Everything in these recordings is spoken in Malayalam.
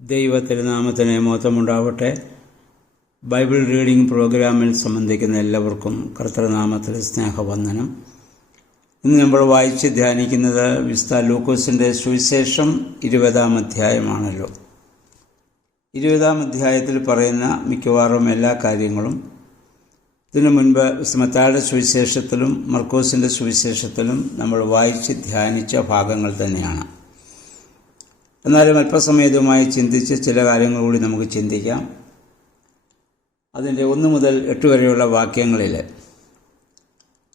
ദൈവത്തിരുനാമത്തിന് മഹത്വമുണ്ടാവട്ടെ. ബൈബിൾ റീഡിംഗ് പ്രോഗ്രാമിൽ സംബന്ധിക്കുന്ന എല്ലാവർക്കും കർത്തൃനാമത്തിൽ സ്നേഹവന്ദനം. ഇന്ന് നമ്മൾ വായിച്ച് ധ്യാനിക്കുന്നത് വിശുദ്ധ ലൂക്കോസിൻ്റെ സുവിശേഷം 20-ാം അധ്യായമാണല്ലോ. 20-ാം അധ്യായത്തിൽ പറയുന്ന മിക്കവാറും എല്ലാ കാര്യങ്ങളും ഇതിനു മുൻപ് മത്തായിയുടെ സുവിശേഷത്തിലും മർക്കോസിൻ്റെ സുവിശേഷത്തിലും നമ്മൾ വായിച്ച് ധ്യാനിച്ച ഭാഗങ്ങൾ തന്നെയാണ്. എന്നാലും അല്പസമയത്തുമായി ചിന്തിച്ച് ചില കാര്യങ്ങൾ കൂടി നമുക്ക് ചിന്തിക്കാം. അതിൻ്റെ 1 മുതൽ 8 വരെയുള്ള വാക്യങ്ങളിൽ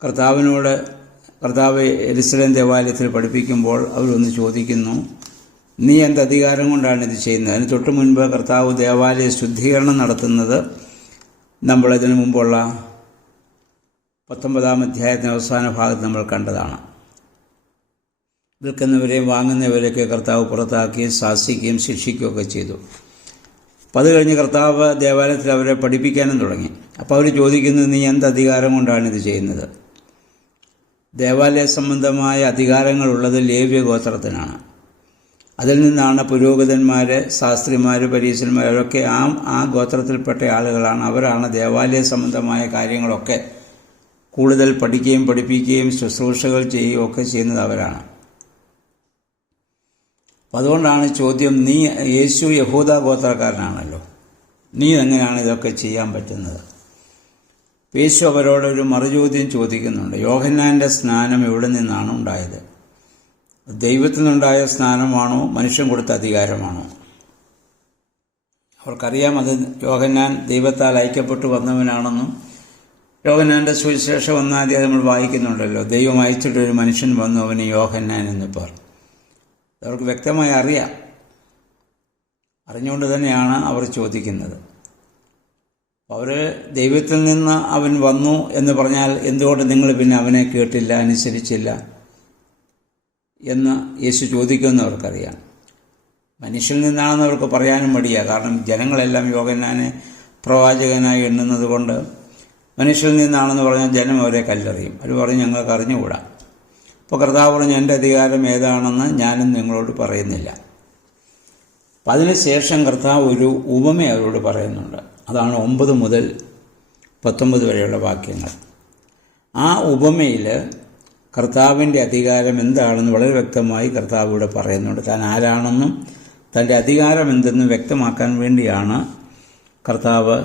കർത്താവ് യെരുശലേം ദേവാലയത്തിൽ പഠിപ്പിക്കുമ്പോൾ അവരൊന്ന് ചോദിക്കുന്നു, നീ എന്ത് അധികാരം കൊണ്ടാണ് ഇത് ചെയ്യുന്നത്? അതിന് തൊട്ട് മുൻപ് കർത്താവ് ദേവാലയ ശുദ്ധീകരണം നടത്തുന്നത് നമ്മളിതിനു മുമ്പുള്ള 19-ാം അധ്യായത്തിൻ്റെ അവസാന ഭാഗത്ത് നമ്മൾ കണ്ടതാണ്. വിൽക്കുന്നവരെയും വാങ്ങുന്നവരെയൊക്കെ കർത്താവ് പുറത്താക്കുകയും ശാസിക്കുകയും ശിക്ഷിക്കുകയൊക്കെ ചെയ്തു. അപ്പോൾ അത് കഴിഞ്ഞ് കർത്താവ് ദേവാലയത്തിൽ അവരെ പഠിപ്പിക്കാനും തുടങ്ങി. അപ്പോൾ അവർ ചോദിക്കുന്നു, നീ എന്ത് അധികാരം കൊണ്ടാണ് ഇത് ചെയ്യുന്നത്? ദേവാലയ സംബന്ധമായ അധികാരങ്ങളുള്ളത് ലേവ്യ ഗോത്രത്തിനാണ്. അതിൽ നിന്നാണ് പുരോഹിതന്മാർ, ശാസ്ത്രിമാർ, പരീശന്മാർ അവരൊക്കെ ആ ഗോത്രത്തിൽപ്പെട്ട ആളുകളാണ്. അവരാണ് ദേവാലയ സംബന്ധമായ കാര്യങ്ങളൊക്കെ കൂടുതൽ പഠിക്കുകയും പഠിപ്പിക്കുകയും ശുശ്രൂഷകൾ ചെയ്യുകയും ഒക്കെ ചെയ്യുന്നത് അവരാണ്. അപ്പം അതുകൊണ്ടാണ് ചോദ്യം, നീ യേശു യഹൂദ ഗോത്രക്കാരനാണല്ലോ, നീ എങ്ങനെയാണ് ഇതൊക്കെ ചെയ്യാൻ പറ്റുന്നത്? യേശു അവരോടൊരു മറുചോദ്യം ചോദിക്കുന്നുണ്ട്. യോഹന്നാൻ്റെ സ്നാനം എവിടെ നിന്നാണ് ഉണ്ടായത്? ദൈവത്തിൽ നിന്നുണ്ടായ സ്നാനമാണോ മനുഷ്യൻ കൊടുത്ത അധികാരമാണോ? അവർക്കറിയാം അത് യോഹന്നാൻ ദൈവത്താൽ അയക്കപ്പെട്ടു വന്നവനാണെന്നും. യോഹന്നാൻ്റെ സുവിശേഷം 1-ാം അധ്യായം നമ്മൾ വായിക്കുന്നുണ്ടല്ലോ, ദൈവം അയച്ചിട്ടൊരു മനുഷ്യൻ വന്നു, അവന് യോഹന്നാൻ എന്ന് പറഞ്ഞു. അവർക്ക് വ്യക്തമായി അറിയാം. അറിഞ്ഞുകൊണ്ട് തന്നെയാണ് അവർ ചോദിക്കുന്നത്. അവർ ദൈവത്തിൽ നിന്ന് അവൻ വന്നു എന്ന് പറഞ്ഞാൽ എന്തുകൊണ്ട് നിങ്ങൾ പിന്നെ അവനെ കേട്ടില്ല, അനുസരിച്ചില്ല എന്ന് യേശു ചോദിക്കുമെന്ന് അവർക്കറിയാം. മനുഷ്യനിൽ നിന്നാണെന്ന് അവർക്ക് പറയാനും മടിയാണ്. കാരണം ജനങ്ങളെല്ലാം യോഹന്നാനെ പ്രവാചകനായി എണ്ണുന്നത് കൊണ്ട് മനുഷ്യനിൽ നിന്നാണെന്ന് പറഞ്ഞാൽ ജനം അവരെ കല്ലെറിയും. അവർ പറഞ്ഞ് ഞങ്ങൾക്ക് അറിഞ്ഞുകൂടാ. അപ്പോൾ കർത്താവ് പറഞ്ഞു, എൻ്റെ അധികാരം ഏതാണെന്ന് ഞാനും നിങ്ങളോട് പറയുന്നില്ല. അപ്പം അതിനുശേഷം കർത്താവ് ഒരു ഉപമ അവരോട് പറയുന്നുണ്ട്. അതാണ് 9 മുതൽ 19 വരെയുള്ള വാക്യങ്ങൾ. ആ ഉപമയിൽ കർത്താവിൻ്റെ അധികാരം എന്താണെന്ന് വളരെ വ്യക്തമായി കർത്താവ് ഇവിടെ പറയുന്നുണ്ട്. താൻ ആരാണെന്നും തൻ്റെ അധികാരം എന്തെന്നും വ്യക്തമാക്കാൻ വേണ്ടിയാണ് കർത്താവ്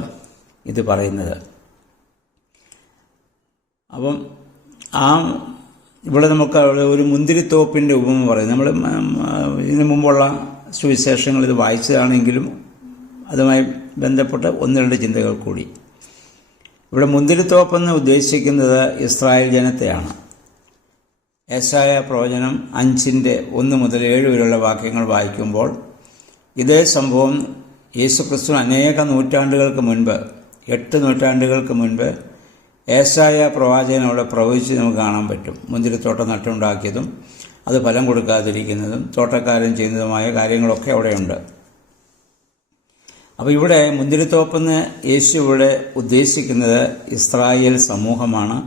ഇത് പറയുന്നത്. അപ്പം ഇവിടെ നമുക്ക് ഒരു മുന്തിരിത്തോപ്പിൻ്റെ ഉപമ പറയും. നമ്മൾ ഇതിനു മുമ്പുള്ള സുവിശേഷങ്ങൾ ഇത് വായിച്ചതാണെങ്കിലും അതുമായി ബന്ധപ്പെട്ട 1-2 ചിന്തകൾ കൂടി. ഇവിടെ മുന്തിരിത്തോപ്പെന്ന് ഉദ്ദേശിക്കുന്നത് ഇസ്രായേൽ ജനത്തെയാണ്. യെശയ്യാ പ്രവചനം 5-ന്റെ 1 മുതൽ 7 വരെയുള്ള വാക്യങ്ങൾ വായിക്കുമ്പോൾ ഇതേ സംഭവം യേശുക്രിസ്തു അനേക നൂറ്റാണ്ടുകൾക്ക് മുൻപ്, 8 നൂറ്റാണ്ടുകൾക്ക് മുൻപ് യെശയ്യാ പ്രവാചകൻ അവിടെ പ്രവചിച്ച് നമുക്ക് കാണാൻ പറ്റും. മുന്തിരിത്തോട്ടം നട്ടുണ്ടാക്കിയതും അത് ഫലം കൊടുക്കാതിരിക്കുന്നതും തോട്ടക്കാരൻ ചെയ്യുന്നതുമായ കാര്യങ്ങളൊക്കെ അവിടെയുണ്ട്. അപ്പോൾ ഇവിടെ മുന്തിരിത്തോപ്പെന്ന് യേശു ഇവിടെ ഉദ്ദേശിക്കുന്നത് ഇസ്രായേൽ സമൂഹമാണ്.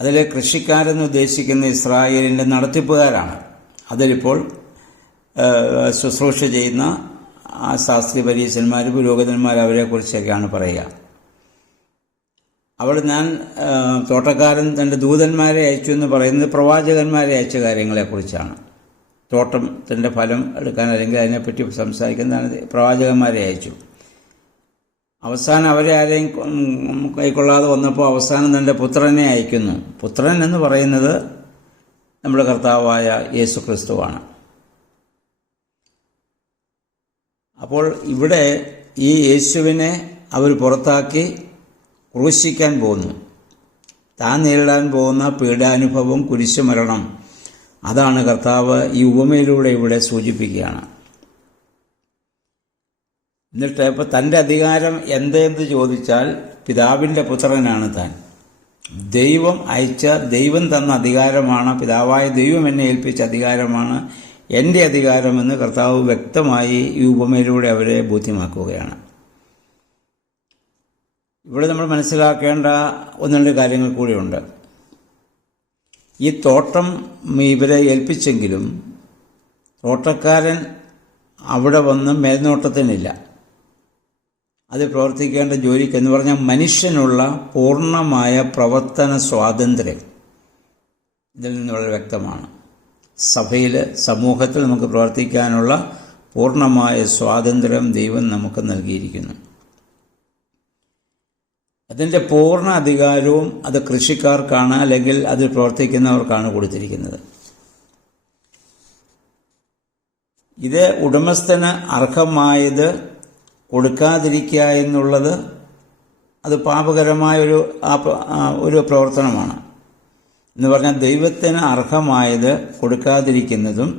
അതിലെ കൃഷിക്കാരെന്ന് ഉദ്ദേശിക്കുന്ന ഇസ്രായേലിൻ്റെ നടത്തിപ്പുകാരാണ്. അതിലിപ്പോൾ ശുശ്രൂഷ ചെയ്യുന്ന ശാസ്ത്രീയ പരീശന്മാർ, പുരോഹിതന്മാർ, അവരെക്കുറിച്ചൊക്കെയാണ് പറയുക. അവിടെ ഞാൻ തോട്ടക്കാരൻ തൻ്റെ ദൂതന്മാരെ അയച്ചു എന്ന് പറയുന്നത് പ്രവാചകന്മാരെ അയച്ച കാര്യങ്ങളെക്കുറിച്ചാണ്. തോട്ടത്തിൻ്റെ ഫലം എടുക്കാൻ അല്ലെങ്കിൽ അതിനെപ്പറ്റി സംസാരിക്കുന്നതാണ് പ്രവാചകന്മാരെ അയച്ചു. അവസാനം അവരെ ആരെയും കൈക്കൊള്ളാതെ വന്നപ്പോൾ അവസാനം തൻ്റെ പുത്രനെ അയക്കുന്നു. പുത്രൻ എന്ന് പറയുന്നത് നമ്മുടെ കർത്താവായ യേശു ക്രിസ്തുവാണ്. അപ്പോൾ ഇവിടെ ഈ യേശുവിനെ അവർ പുറത്താക്കി ക്രൂശിക്കാൻ പോകുന്നു. താൻ നേരിടാൻ പോകുന്ന പീഡാനുഭവം, കുരിശുമരണം, അതാണ് കർത്താവ് ഈ ഉപമയിലൂടെ ഇവിടെ സൂചിപ്പിക്കുകയാണ്. എന്നിട്ട് ഇപ്പോൾ തൻ്റെ അധികാരം എന്തെന്ന് ചോദിച്ചാൽ പിതാവിൻ്റെ പുത്രനാണ് താൻ. ദൈവം അയച്ച, ദൈവം തന്ന അധികാരമാണ്, പിതാവായ ദൈവം എന്നെ ഏൽപ്പിച്ച അധികാരമാണ് എൻ്റെ അധികാരമെന്ന് കർത്താവ് വ്യക്തമായി ഈ ഉപമയിലൂടെ അവരെ ബോധ്യമാക്കുകയാണ്. ഇവിടെ നമ്മൾ മനസ്സിലാക്കേണ്ട 1-2 കാര്യങ്ങൾ കൂടിയുണ്ട്. ഈ തോട്ടം ഇവരെ ഏൽപ്പിച്ചെങ്കിലും തോട്ടക്കാരൻ അവിടെ വന്ന് മേൽനോട്ടത്തിനില്ല. അത് പ്രവർത്തിക്കേണ്ട ജോലിക്ക് എന്ന് പറഞ്ഞാൽ മനുഷ്യനുള്ള പൂർണ്ണമായ പ്രവർത്തന സ്വാതന്ത്ര്യം ഇതിൽ നിന്ന് വളരെ വ്യക്തമാണ്. സഭയിൽ, സമൂഹത്തിൽ നമുക്ക് പ്രവർത്തിക്കാനുള്ള പൂർണ്ണമായ സ്വാതന്ത്ര്യം ദൈവം നമുക്ക് നൽകിയിരിക്കുന്നു. അതിൻ്റെ പൂർണ്ണ അധികാരവും അത് കൃഷിക്കാർക്കാണ്, അല്ലെങ്കിൽ അതിൽ പ്രവർത്തിക്കുന്നവർക്കാണ് കൊടുത്തിരിക്കുന്നത്. ഇത് ഉടമസ്ഥന് അർഹമായത് കൊടുക്കാതിരിക്കുക എന്നുള്ളത് അത് പാപകരമായ ഒരു പ്രവർത്തനമാണ്. എന്ന് പറഞ്ഞാൽ ദൈവത്തിന് അർഹമായത് കൊടുക്കാതിരിക്കുന്നതും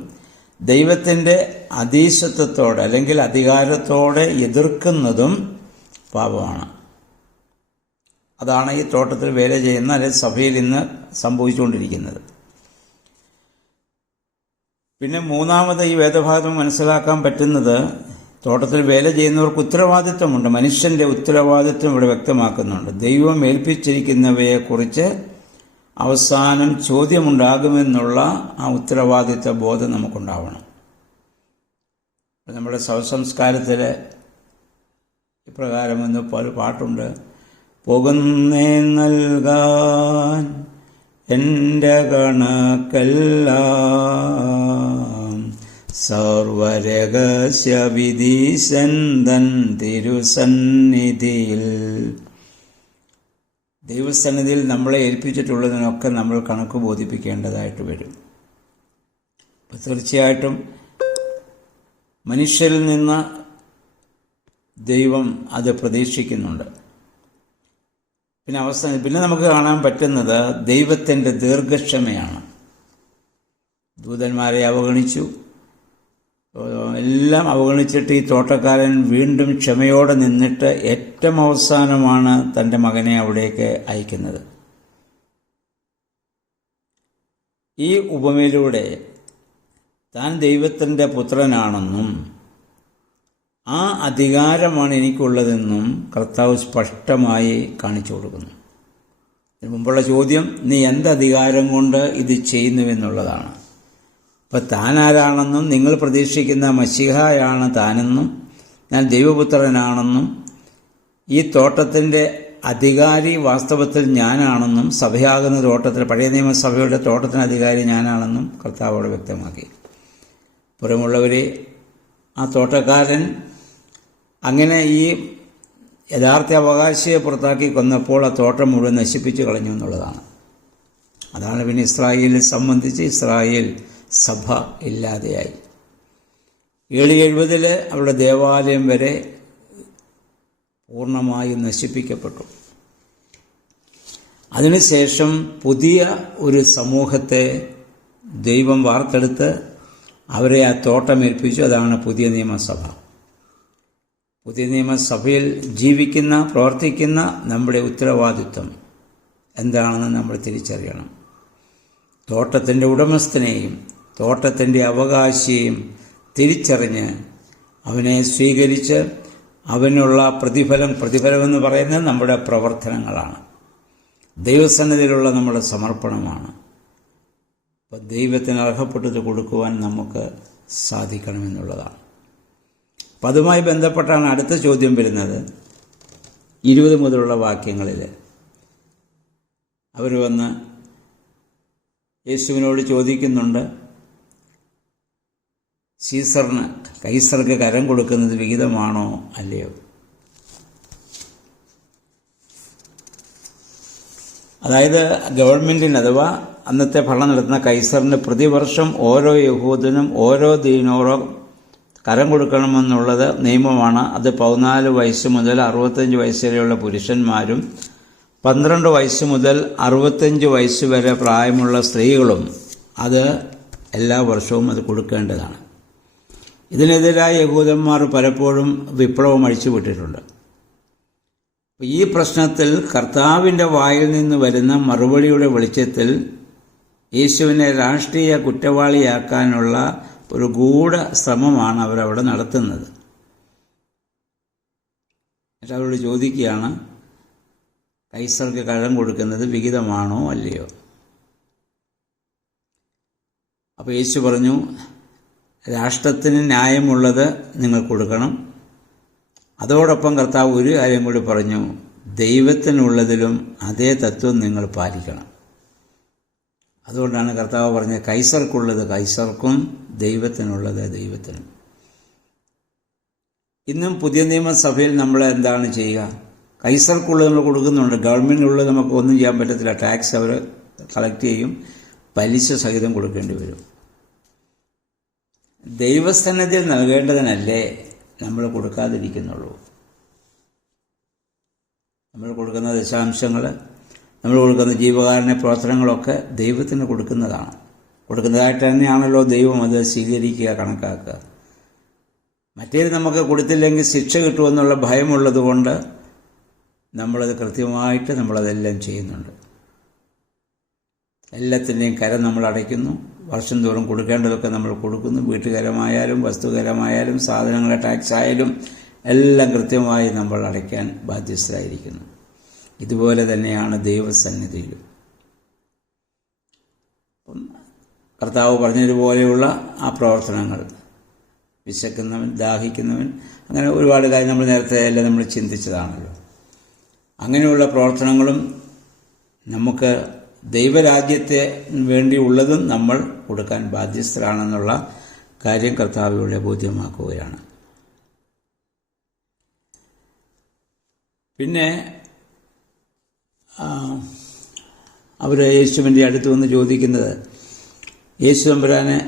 ദൈവത്തിൻ്റെ അധീശത്വത്തോടെ അല്ലെങ്കിൽ അധികാരത്തോടെ എതിർക്കുന്നതും പാപമാണ്. അതാണ് ഈ തോട്ടത്തിൽ വേല ചെയ്യുന്ന അല്ലെങ്കിൽ സഭയിൽ ഇന്ന് സംഭവിച്ചുകൊണ്ടിരിക്കുന്നത്. പിന്നെ മൂന്നാമത് ഈ വേദഭാഗം മനസ്സിലാക്കാൻ പറ്റുന്നത്, തോട്ടത്തിൽ വേല ചെയ്യുന്നവർക്ക് ഉത്തരവാദിത്വമുണ്ട്. മനുഷ്യൻ്റെ ഉത്തരവാദിത്വം ഇവിടെ വ്യക്തമാക്കുന്നുണ്ട്. ദൈവം ഏൽപ്പിച്ചിരിക്കുന്നവയെക്കുറിച്ച് അവസാനം ചോദ്യമുണ്ടാകുമെന്നുള്ള ആ ഉത്തരവാദിത്വ ബോധം നമുക്കുണ്ടാവണം. നമ്മുടെ ശവസംസ്കാരത്തിൽ ഇപ്രകാരം എന്ന് ഒരു പാട്ടുണ്ട്: പോകുന്നേ നൽകാൻ എൻ്റെ കണക്കെല്ലാം സർവരഹസ്യവിധീശന്തൻ തിരുസന്നിധിയിൽ. ദൈവസന്നിധിയിൽ നമ്മളെ ഏൽപ്പിച്ചിട്ടുള്ളതിനൊക്കെ നമ്മൾ കണക്ക് ബോധിപ്പിക്കേണ്ടതായിട്ട് വരും. തീർച്ചയായിട്ടും മനുഷ്യരിൽ നിന്ന് ദൈവം അത് പ്രതീക്ഷിക്കുന്നുണ്ട്. പിന്നെ നമുക്ക് കാണാൻ പറ്റുന്നത് ദൈവത്തിൻ്റെ ദീർഘക്ഷമയാണ്. ദൂതന്മാരെ അവഗണിച്ചു, എല്ലാം അവഗണിച്ചിട്ട് ഈ തോട്ടക്കാരൻ വീണ്ടും ക്ഷമയോടെ നിന്നിട്ട് ഏറ്റവും അവസാനമാണ് തൻ്റെ മകനെ അവിടേക്ക് അയക്കുന്നത്. ഈ ഉപമയിലൂടെ താൻ ദൈവത്തിൻ്റെ പുത്രനാണെന്നും ആ അധികാരമാണ് എനിക്കുള്ളതെന്നും കർത്താവ് സ്പഷ്ടമായി കാണിച്ചു കൊടുക്കുന്നു. ഇതിനു മുമ്പുള്ള ചോദ്യം, നീ എന്തധികാരം കൊണ്ട് ഇത് ചെയ്യുന്നുവെന്നുള്ളതാണ്. അപ്പം താൻ ആരാണെന്നും നിങ്ങൾ പ്രതീക്ഷിക്കുന്ന മശീഹായാണ് താനെന്നും ഞാൻ ദൈവപുത്രനാണെന്നും ഈ തോട്ടത്തിൻ്റെ അധികാരി വാസ്തവത്തിൽ ഞാനാണെന്നും സഭയാകുന്ന തോട്ടത്തിൽ, പഴയ നിയമസഭയുടെ തോട്ടത്തിന് അധികാരി ഞാനാണെന്നും കർത്താവോട് വ്യക്തമാക്കി. പുറമുള്ളവരെ, ആ തോട്ടക്കാരൻ അങ്ങനെ ഈ യഥാർത്ഥ അവകാശിയെ പുറത്താക്കി കൊന്നപ്പോൾ ആ തോട്ടം മുഴുവൻ നശിപ്പിച്ചു കളഞ്ഞു എന്നുള്ളതാണ്. അതാണ് പിന്നെ ഇസ്രായേലിനെ സംബന്ധിച്ച് ഇസ്രായേൽ സഭ ഇല്ലാതെയായി. 770 അവരുടെ ദേവാലയം വരെ പൂർണ്ണമായും നശിപ്പിക്കപ്പെട്ടു. അതിനുശേഷം പുതിയ ഒരു സമൂഹത്തെ ദൈവം വാർത്തെടുത്ത് അവരെ ആ തോട്ടമേൽപ്പിച്ചു. അതാണ് പുതിയ നിയമസഭ. പുതിയ നിയമസഭയിൽ ജീവിക്കുന്ന, പ്രവർത്തിക്കുന്ന നമ്മുടെ ഉത്തരവാദിത്വം എന്താണെന്ന് നമ്മൾ തിരിച്ചറിയണം. തോട്ടത്തിൻ്റെ ഉടമസ്ഥനെയും തോട്ടത്തിൻ്റെ അവകാശിയെയും തിരിച്ചറിഞ്ഞ് അവനെ സ്വീകരിച്ച് അവനുള്ള പ്രതിഫലമെന്ന് പറയുന്നത് നമ്മുടെ പ്രവർത്തനങ്ങളാണ്, ദൈവസന്നിധിയിലുള്ള നമ്മുടെ സമർപ്പണമാണ്. അപ്പോൾ ദൈവത്തിന് അർഹപ്പെട്ടത് കൊടുക്കുവാൻ നമുക്ക് സാധിക്കണമെന്നുള്ളതാണ്. അപ്പം അതുമായി ബന്ധപ്പെട്ടാണ് അടുത്ത ചോദ്യം വരുന്നത്. 20 മുതലുള്ള വാക്യങ്ങളിൽ അവർ വന്ന് യേശുവിനോട് ചോദിക്കുന്നുണ്ട്, കൈസർക്ക് കരം കൊടുക്കുന്നത് വിഹിതമാണോ അല്ലയോ? അതായത് ഗവൺമെൻറ്റിന് അഥവാ അന്നത്തെ ഭരണം നടത്തുന്ന കൈസറിന് പ്രതിവർഷം ഓരോ യഹൂദനും ഓരോ ദീനോറോ കരം കൊടുക്കണമെന്നുള്ളത് നിയമമാണ്. അത് 14 വയസ്സ് മുതൽ 65 വയസ്സ് വരെയുള്ള പുരുഷന്മാരും 12 വയസ്സ് മുതൽ 65 വയസ്സ് വരെ പ്രായമുള്ള സ്ത്രീകളും അത് എല്ലാ വർഷവും അത് കൊടുക്കേണ്ടതാണ്. ഇതിനെതിരായ യഹൂദന്മാർ പലപ്പോഴും വിപ്ലവം അഴിച്ചുവിട്ടിട്ടുണ്ട്. ഈ പ്രശ്നത്തിൽ കർത്താവിൻ്റെ വായിൽ നിന്ന് വരുന്ന മറുപടിയുടെ വെളിച്ചത്തിൽ യേശുവിനെ രാഷ്ട്രീയ കുറ്റവാളിയാക്കാനുള്ള ഒരു ഗൂഢ ശ്രമമാണ് അവരവിടെ നടത്തുന്നത്. എന്നിട്ട് അവരോട് ചോദിക്കുകയാണ്, കൈസർക്ക് കരം കൊടുക്കുന്നത് വിഹിതമാണോ അല്ലയോ? അപ്പോൾ യേശു പറഞ്ഞു, രാഷ്ട്രത്തിന് ന്യായമുള്ളത് നിങ്ങൾ കൊടുക്കണം. അതോടൊപ്പം കർത്താവ് ഒരു കാര്യം കൂടി പറഞ്ഞു, ദൈവത്തിനുള്ളതിലും അതേ തത്വം നിങ്ങൾ പാലിക്കണം. അതുകൊണ്ടാണ് കർത്താവ് പറഞ്ഞത്, കൈസർക്കുള്ളത് കൈസർക്കും ദൈവത്തിനുള്ളത് ദൈവത്തിനും. ഇന്നും പുതിയ നിയമസഭയിൽ നമ്മൾ എന്താണ് ചെയ്യുക? കൈസർക്കുള്ളത് നമ്മൾ കൊടുക്കുന്നുണ്ട്. ഗവൺമെൻറ്റിനുള്ളത് നമുക്ക് ഒന്നും ചെയ്യാൻ പറ്റത്തില്ല. ടാക്സ് അവർ കളക്ട് ചെയ്യും, പലിശ സഹിതം കൊടുക്കേണ്ടി വരും. ദൈവസന്നിധിയിൽ നൽകേണ്ടതിനല്ലേ നമ്മൾ കൊടുക്കാതിരിക്കുന്നുള്ളൂ. നമ്മൾ കൊടുക്കുന്ന ദശാംശങ്ങൾ, നമ്മൾ കൊടുക്കുന്ന ജീവകാരുണ്യ പ്രവർത്തനങ്ങളൊക്കെ ദൈവത്തിന് കൊടുക്കുന്നതാണ്. കൊടുക്കുന്നതായിട്ട് തന്നെയാണല്ലോ ദൈവം അത് സ്വീകരിക്കുക, കണക്കാക്കുക. മറ്റേത് നമുക്ക് കൊടുത്തില്ലെങ്കിൽ ശിക്ഷ കിട്ടുമെന്നുള്ള ഭയമുള്ളത് കൊണ്ട് നമ്മളത് കൃത്യമായിട്ട് നമ്മളതെല്ലാം ചെയ്യുന്നുണ്ട്. എല്ലാത്തിൻ്റെയും കരം നമ്മൾ അടയ്ക്കുന്നു. വർഷം തോറും കൊടുക്കേണ്ടതൊക്കെ നമ്മൾ കൊടുക്കുന്നു. വീട്ടുകരമായാലും വസ്തുകരമായാലും സാധനങ്ങളുടെ ടാക്സ് ആയാലും എല്ലാം കൃത്യമായി നമ്മൾ അടയ്ക്കാൻ ബാധ്യസ്ഥരായിരിക്കുന്നു. ഇതുപോലെ തന്നെയാണ് ദൈവസന്നിധിയിലും. കർത്താവ് പറഞ്ഞതുപോലെയുള്ള ആ പ്രവർത്തനങ്ങൾ, വിശക്കുന്നവൻ, ദാഹിക്കുന്നവൻ, അങ്ങനെ ഒരുപാട് കാര്യം നമ്മൾ നേരത്തെ എല്ലാം നമ്മൾ ചിന്തിച്ചതാണല്ലോ. അങ്ങനെയുള്ള പ്രവർത്തനങ്ങളും നമുക്ക് ദൈവരാജ്യത്തെ വേണ്ടിയുള്ളതും നമ്മൾ കൊടുക്കാൻ ബാധ്യസ്ഥരാണെന്നുള്ള കാര്യം കർത്താവിലൂടെ ബോധ്യമാക്കുകയാണ്. പിന്നെ അവർ യേശുവിൻ്റെ അടുത്ത് വന്ന് ചോദിക്കുന്നത്, യേശു തമ്പുരാനെ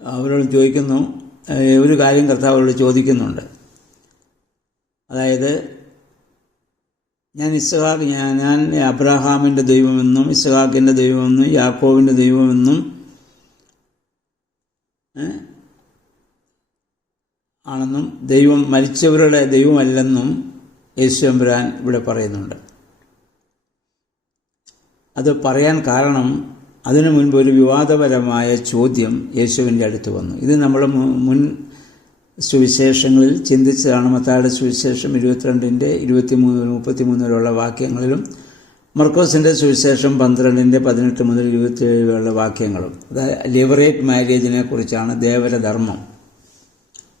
അവരോട് ചോദിക്കുന്നു, ഒരു കാര്യം കർത്താവരോട് ചോദിക്കുന്നുണ്ട്. അതായത്, ഞാൻ അബ്രഹാമിൻ്റെ ദൈവമെന്നും ഇസ്ഹാക്കിൻ്റെ ദൈവമെന്നും യാക്കോബിൻ്റെ ദൈവമെന്നും ആണെന്നും ദൈവം മരിച്ചവരുടെ ദൈവമല്ലെന്നും യേശു തമ്പുരാൻ ഇവിടെ പറയുന്നുണ്ട്. അത് പറയാൻ കാരണം, അതിനു മുൻപ് ഒരു വിവാദപരമായ ചോദ്യം യേശുവിൻ്റെ അടുത്ത് വന്നു. ഇത് നമ്മൾ മുൻ സുവിശേഷങ്ങളിൽ ചിന്തിച്ചതാണ്. മത്തായിയുടെ സുവിശേഷം 22-ന്റെ 23-33 വരെയുള്ള വാക്യങ്ങളിലും മർക്കോസിൻ്റെ സുവിശേഷം 12-ന്റെ 18 മുതൽ 27 വരെയുള്ള വാക്യങ്ങളും. അതായത് ലിബറേറ്റ് മാരേജിനെ കുറിച്ചാണ്, ദേവരധർമ്മം.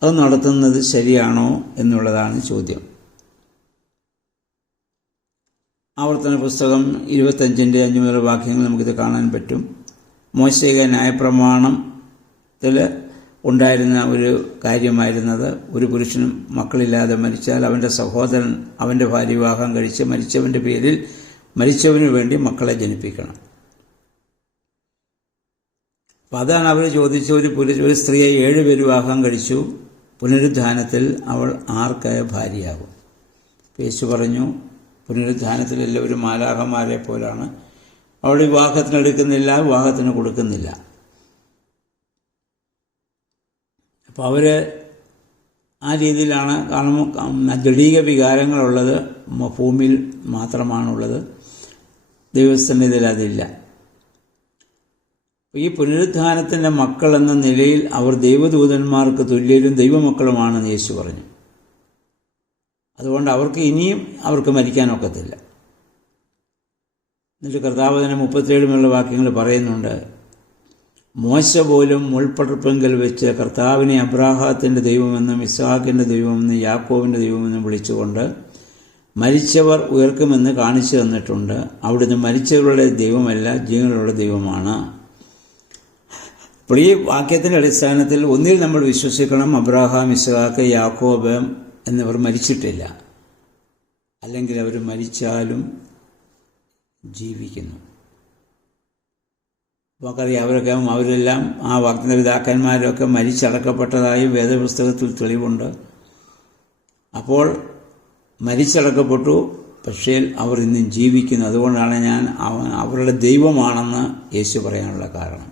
അത് നടത്തുന്നത് ശരിയാണോ എന്നുള്ളതാണ് ചോദ്യം. ആവർത്തന പുസ്തകം 25-ന്റെ 5 മുതൽ വാക്യങ്ങൾ നമുക്കിത് കാണാൻ പറ്റും. മോശയിക ന്യായപ്രമാണത്തിൽ ഉണ്ടായിരുന്ന ഒരു കാര്യമായിരുന്നത്, ഒരു പുരുഷനും മക്കളില്ലാതെ മരിച്ചാൽ അവൻ്റെ സഹോദരൻ അവൻ്റെ ഭാര്യ വിവാഹം കഴിച്ച് മരിച്ചവൻ്റെ പേരിൽ മരിച്ചവന് വേണ്ടി മക്കളെ ജനിപ്പിക്കണം. അപ്പം അതാണ് അവർ ചോദിച്ച, ഒരു സ്ത്രീയെ 7 പേര് വിവാഹം കഴിച്ചു, പുനരുദ്ധാനത്തിൽ അവൾ ആർക്ക് ഭാര്യയാകും? യേശു പറഞ്ഞു, പുനരുദ്ധാനത്തിൽ എല്ലാവരും മാലാഖമാരെ പോലാണ്. അവൾ വിവാഹത്തിനെടുക്കുന്നില്ല, വിവാഹത്തിന് കൊടുക്കുന്നില്ല. അപ്പോൾ അവർ ആ രീതിയിലാണ്. കാരണം ജഡീക വികാരങ്ങളുള്ളത് ഭൂമിയിൽ മാത്രമാണുള്ളത്, ദൈവസന്നിധിയിൽ അതില്ല. ഈ പുനരുദ്ധാനത്തിൻ്റെ മക്കൾ എന്ന നിലയിൽ അവർ ദൈവദൂതന്മാർക്ക് തുല്യരും ദൈവമക്കളുമാണെന്ന് യേശു പറഞ്ഞു. അതുകൊണ്ട് അവർക്ക് മരിക്കാനൊക്കത്തില്ല. എന്നിട്ട് കർത്താവ് തന്നെ 37 വാക്യങ്ങൾ പറയുന്നുണ്ട്, മോശ പോലും മുൾപ്പടർപ്പെങ്കിൽ വെച്ച് കർത്താവിനെ അബ്രാഹത്തിൻ്റെ ദൈവമെന്നും ഇസ്ഹാക്കിൻ്റെ ദൈവമെന്നും യാക്കോബിൻ്റെ ദൈവമെന്നും വിളിച്ചുകൊണ്ട് മരിച്ചവർ ഉയർക്കുമെന്ന് കാണിച്ചു തന്നിട്ടുണ്ട്. അവിടുന്ന് മരിച്ചവരുടെ ദൈവമല്ല, ജീവനുള്ള ദൈവമാണ്. അപ്പോൾ ഈ വാക്യത്തിൻ്റെ അടിസ്ഥാനത്തിൽ ഒന്നിൽ നമ്മൾ വിശ്വസിക്കണം, അബ്രാഹാം, ഇസ്ഹാക്ക്, യാക്കോബ് എന്നിവർ മരിച്ചിട്ടില്ല. അല്ലെങ്കിൽ അവർ മരിച്ചാലും ജീവിക്കുന്നു. നമുക്കറിയാം, അവരെല്ലാം ആ വാഗ്ദത്ത പിതാക്കന്മാരൊക്കെ മരിച്ചടക്കപ്പെട്ടതായി വേദപുസ്തകത്തിൽ തെളിവുണ്ട്. അപ്പോൾ മരിച്ചടക്കപ്പെട്ടു, പക്ഷേ അവർ ഇന്നും ജീവിക്കുന്നു. അതുകൊണ്ടാണ് ഞാൻ അവരുടെ ദൈവമാണെന്ന് യേശു പറയാനുള്ള കാരണം.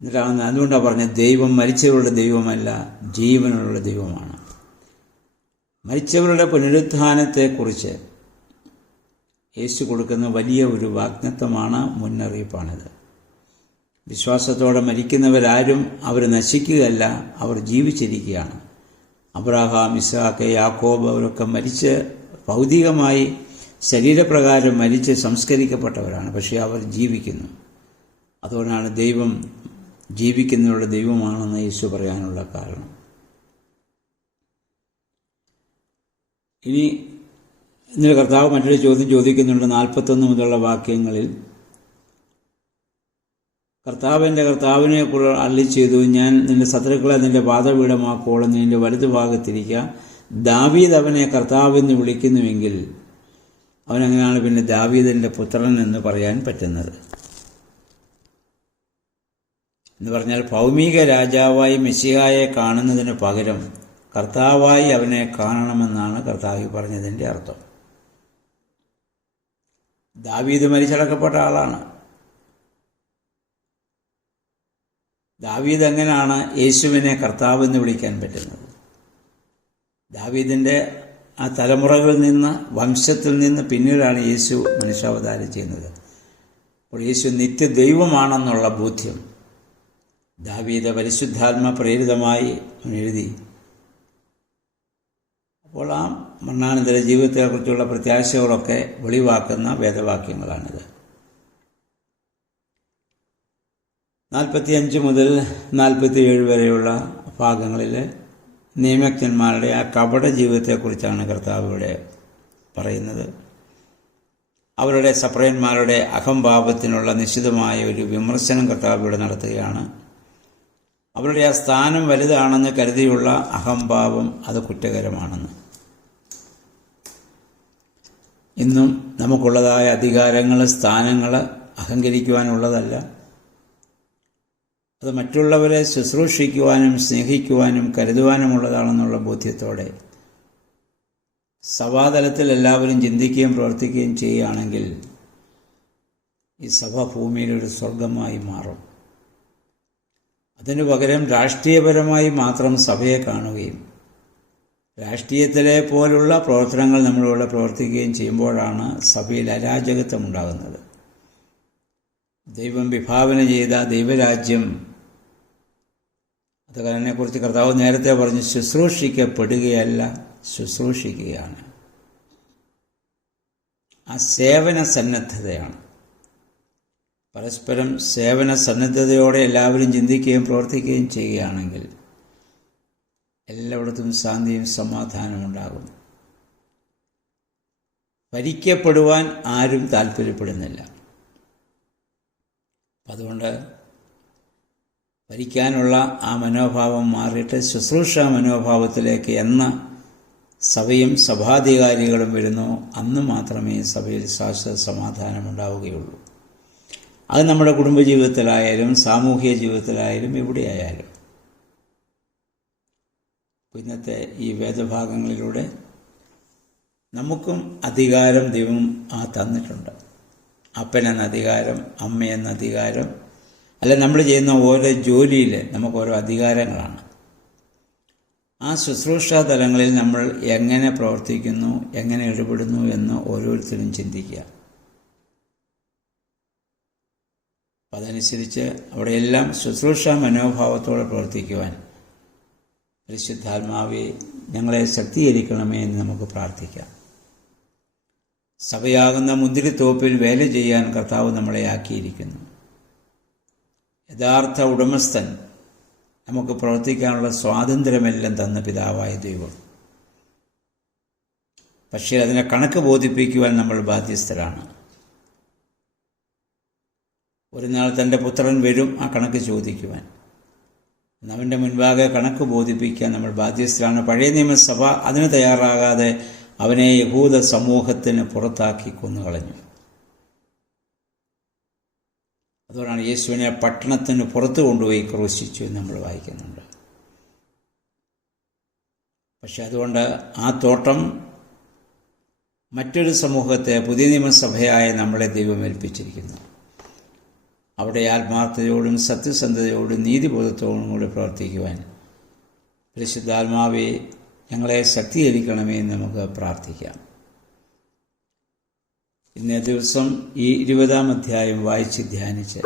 എന്നിട്ടാണ് അതുകൊണ്ടാണ് പറഞ്ഞത്, ദൈവം മരിച്ചവരുടെ ദൈവമല്ല, ജീവനുള്ള ദൈവമാണ്. മരിച്ചവരുടെ പുനരുത്ഥാനത്തെക്കുറിച്ച് യേശു കൊടുക്കുന്ന വലിയ ഒരു വാഗ്ദത്തമാണ്, മുന്നറിയിപ്പാണിത്. വിശ്വാസത്തോടെ മരിക്കുന്നവരാരും അവർ നശിക്കുകയല്ല, അവർ ജീവിച്ചിരിക്കുകയാണ്. അബ്രഹാം, ഇസ്ഹാക്ക്, യാക്കോബ് അവരൊക്കെ മരിച്ച് ഭൗതികമായി ശരീരപ്രകാരം മരിച്ച് സംസ്കരിക്കപ്പെട്ടവരാണ്. പക്ഷേ അവർ ജീവിക്കുന്നു. അതുകൊണ്ടാണ് ദൈവം ജീവിക്കുന്നവരുടെ ദൈവമാണെന്ന് യേശു പറയാനുള്ള കാരണം. ഇനി ഇന്നലെ കർത്താവ് മറ്റൊരു ചോദ്യം ചോദിക്കുന്നുണ്ട്. 41 മുതലുള്ള വാക്യങ്ങളിൽ കർത്താവിൻ്റെ കർത്താവിനെ അരുളി ചെയ്തു, ഞാൻ നിന്റെ ശത്രുക്കളെ നിന്റെ പാദപീഠമാക്കോളം നിന്റെ വലതുഭാഗത്തിരിക്കുക. ദാവീദ് അവനെ കർത്താവെന്ന് വിളിക്കുന്നുവെങ്കിൽ അവനെങ്ങനെയാണ് പിന്നെ ദാവീദിൻ്റെ പുത്രൻ എന്ന് പറയാൻ പറ്റുന്നത്? എന്ന് പറഞ്ഞാൽ ഭൗമിക രാജാവായി മെസ്സിഹായെ കാണുന്നതിന് പകരം കർത്താവായി അവനെ കാണണമെന്നാണ് കർത്താവ് പറഞ്ഞതിൻ്റെ അർത്ഥം. ദാവീദ് മരിച്ചടക്കപ്പെട്ട ആളാണ്. ദാവീദ് എങ്ങനെയാണ് യേശുവിനെ കർത്താവ് എന്ന് വിളിക്കാൻ പറ്റുന്നത്? ദാവീദിൻ്റെ ആ തലമുറകളിൽ നിന്ന്, വംശത്തിൽ നിന്ന് പിന്നീടാണ് യേശു മനുഷ്യാവതാരം ചെയ്യുന്നത്. അപ്പോൾ യേശു നിത്യദൈവമാണെന്നുള്ള ബോധ്യം ദാവീദ് പരിശുദ്ധാത്മ പ്രേരിതമായി എഴുതി. അപ്പോൾ ആ മരണാനന്തര ജീവിതത്തെക്കുറിച്ചുള്ള പ്രത്യാശകളൊക്കെ വെളിവാക്കുന്ന വേദവാക്യങ്ങളാണിത്. 45 മുതൽ 47 വരെയുള്ള ഭാഗങ്ങളിൽ നിയമജ്ഞന്മാരുടെ ആ കപട ജീവിതത്തെക്കുറിച്ചാണ് കർത്താവ് ഇവിടെ പറയുന്നത്. അവരുടെ സപ്രയന്മാരുടെ അഹംഭാവത്തിനുള്ള നിശ്ചിതമായ ഒരു വിമർശനം കർത്താവ് ഇവിടെ നടത്തുകയാണ്. അവരുടെ ആ സ്ഥാനം വലുതാണെന്ന് കരുതിയുള്ള അഹംഭാവം അത് കുറ്റകരമാണെന്ന്. ഇന്നും നമുക്കുള്ളതായ അധികാരങ്ങൾ, സ്ഥാനങ്ങൾ അഹങ്കരിക്കുവാനുള്ളതല്ല. അത് മറ്റുള്ളവരെ ശുശ്രൂഷിക്കുവാനും സ്നേഹിക്കുവാനും കരുതുവാനുമുള്ളതാണെന്നുള്ള ബോധ്യത്തോടെ സഭാതലത്തിൽ എല്ലാവരും ചിന്തിക്കുകയും പ്രവർത്തിക്കുകയും ചെയ്യുകയാണെങ്കിൽ ഈ സഭ ഭൂമിയിലൊരു സ്വർഗമായി മാറും. അതിനു പകരം രാഷ്ട്രീയപരമായി മാത്രം സഭയെ കാണുകയും രാഷ്ട്രീയത്തിലെ പോലുള്ള പ്രവർത്തനങ്ങൾ നമ്മളിവിടെ പ്രവർത്തിക്കുകയും ചെയ്യുമ്പോഴാണ് സഭയിൽ അരാജകത്വം ഉണ്ടാകുന്നത്. ദൈവം വിഭാവന ചെയ്ത ദൈവരാജ്യം, അതിനെക്കുറിച്ച് കർത്താവ് നേരത്തെ പറഞ്ഞു, ശുശ്രൂഷിക്കപ്പെടുകയല്ല, ശുശ്രൂഷിക്കുകയാണ്. ആ സേവന സന്നദ്ധതയാണ്. പരസ്പരം സേവന സന്നദ്ധതയോടെ എല്ലാവരും ചിന്തിക്കുകയും പ്രവർത്തിക്കുകയും ചെയ്യുകയാണെങ്കിൽ എല്ലായിടത്തും ശാന്തിയും സമാധാനവും ഉണ്ടാകും. ഭരിക്കപ്പെടുവാൻ ആരും താല്പര്യപ്പെടുന്നില്ല. അതുകൊണ്ട് ഭരിക്കാനുള്ള ആ മനോഭാവം മാറിയിട്ട് ശുശ്രൂഷ മനോഭാവത്തിലേക്ക് എന്ന സഭയും സഭാധികാരികളും വരുന്നു, അന്ന് മാത്രമേ സഭയിൽ ശാശ്വത സമാധാനം ഉണ്ടാവുകയുള്ളൂ. അത് നമ്മുടെ കുടുംബജീവിതത്തിലായാലും സാമൂഹിക ജീവിതത്തിലായാലും എവിടെയായാലും. ഇന്നത്തെ ഈ വേദഭാഗങ്ങളിലൂടെ നമുക്കും അധികാരം ദൈവം തന്നിട്ടുണ്ട്. അപ്പനെന്ന അധികാരം, അമ്മയെന്ന അധികാരം, അല്ല നമ്മൾ ചെയ്യുന്ന ഓരോ ജോലിയിൽ നമുക്ക് ഓരോ അധികാരങ്ങളാണ്. ആ ശുശ്രൂഷാ തലങ്ങളിൽ നമ്മൾ എങ്ങനെ പ്രവർത്തിക്കുന്നു, എങ്ങനെ ഇടപെടുന്നു എന്ന് ഓരോരുത്തരും ചിന്തിക്കുക. അതനുസരിച്ച് അവിടെയെല്ലാം ശുശ്രൂഷാ മനോഭാവത്തോടെ പ്രവർത്തിക്കുവാൻ പരിശുദ്ധാത്മാവെ ഞങ്ങളെ ശക്തീകരിക്കണമേ എന്ന് നമുക്ക് പ്രാർത്ഥിക്കാം. സഭയാകുന്ന മുന്തിരിത്തോപ്പിൽ വേല ചെയ്യാൻ കർത്താവ് നമ്മളെ ആക്കിയിരിക്കുന്നു. യഥാർത്ഥ ഉടമസ്ഥൻ നമുക്ക് പ്രവർത്തിക്കാനുള്ള സ്വാതന്ത്ര്യമെല്ലാം തന്ന പിതാവായ ദൈവം. പക്ഷേ അതിനെ കണക്ക് ബോധിപ്പിക്കുവാൻ നമ്മൾ ബാധ്യസ്ഥരാണ്. ഒരു നാൾ തൻ്റെ പുത്രൻ വരും ആ കണക്ക് ചോദിക്കുവാൻ. അവൻ്റെ മുൻപാകെ കണക്ക് ബോധിപ്പിക്കാൻ നമ്മൾ ബാധ്യസ്ഥരാണ്. പഴയ നിയമസഭ അതിന് തയ്യാറാകാതെ അവനെ യഹൂദ സമൂഹത്തിന് പുറത്താക്കി കൊന്നുകളഞ്ഞു. അതുകൊണ്ടാണ് യേശുവിനെ പട്ടണത്തിന് പുറത്തു കൊണ്ടുപോയി ക്രൂശിച്ചു എന്ന് നമ്മൾ വായിക്കുന്നുണ്ട്. പക്ഷെ അതുകൊണ്ട് ആ തോട്ടം മറ്റൊരു സമൂഹത്തെ, പുതിയ നിയമസഭയായ നമ്മളെ ദൈവം ഏൽപ്പിച്ചിരിക്കുന്നു. അവിടെ ആത്മാർത്ഥതയോടും സത്യസന്ധതയോടും നീതിബോധത്തോടും കൂടി പ്രവർത്തിക്കുവാൻ പരിശുദ്ധാത്മാവെ ഞങ്ങളെ ശക്തീകരിക്കണമേ എന്ന് നമുക്ക് പ്രാർത്ഥിക്കാം. ഇന്നേ ദിവസം ഈ 20-ാം അധ്യായം വായിച്ച് ധ്യാനിച്ച്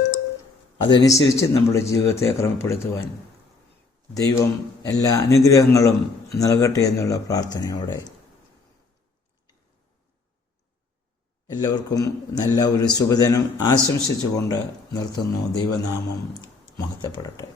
അതനുസരിച്ച് നമ്മുടെ ജീവിതത്തെ ക്രമപ്പെടുത്തുവാൻ ദൈവം എല്ലാ അനുഗ്രഹങ്ങളും നൽകട്ടെ എന്നുള്ള പ്രാർത്ഥനയോടെ എല്ലാവർക്കും നല്ല ഒരു ശുഭദിനം ആശംസിച്ചുകൊണ്ട് നിർത്തുന്നു. ദൈവനാമം മഹത്വപ്പെടട്ടെ.